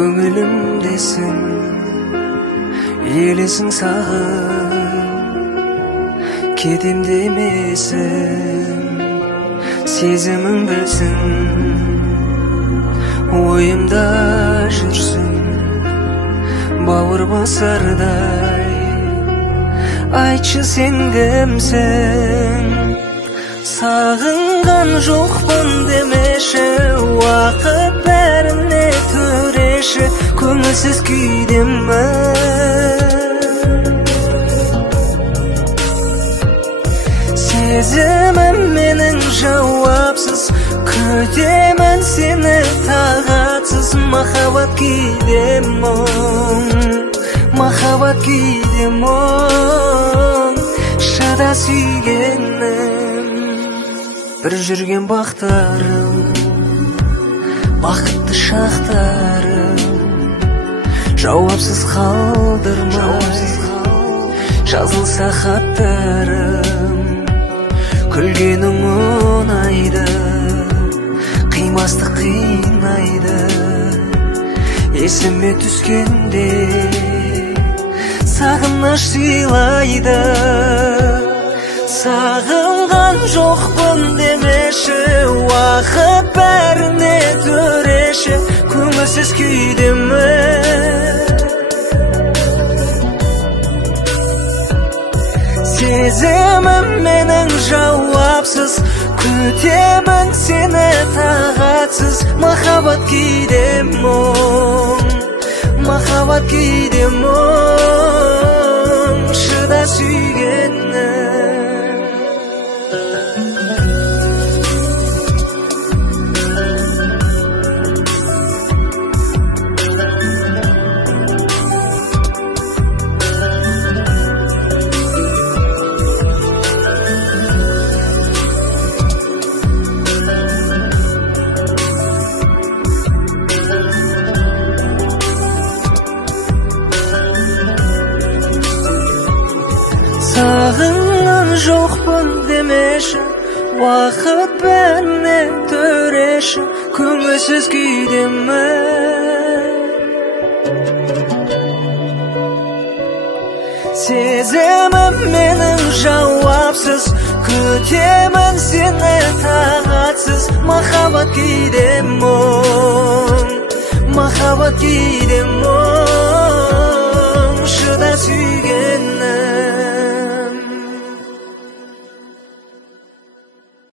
көңілімдесің, елесің сағым, кетем демесін, сезімің білсін, ойымда жүрсің, бауыр басардай. Айтшы сен кімсің, сағынған жоқпын демеші, уақыт бәріне төреші, көңілсіз күйдемін. Сезімім менің жауапсыз, күтемін сені тағатсыз, махаббат күйдемін, махаббат күйдемін, шыда сүйгенім. Бір жүрген бақтарым, бақытты шақтарым, жауапсыз қалдырмай жазылса хаттарым. Күлгенің ұнайды, қимастық қинайды, есіме түскенде сағыныш сыйлайды. Сағынған жоқпын демеші, уақыт бәріне төреші, көңілсіз күйдемін. Сезімім менің жауапсыз, күтемін сені тағатсыз, махаббат күйдемін, махаббат күйдемін, шыда сүйгенім. Сағынған жоқпын демеші, уақыт бәріне төреші, көңілсіз күйдемін. Сезімім менің жауапсыз, күтемін сені тағатсыз, махаббат күйдемін, махаббат күйдемін.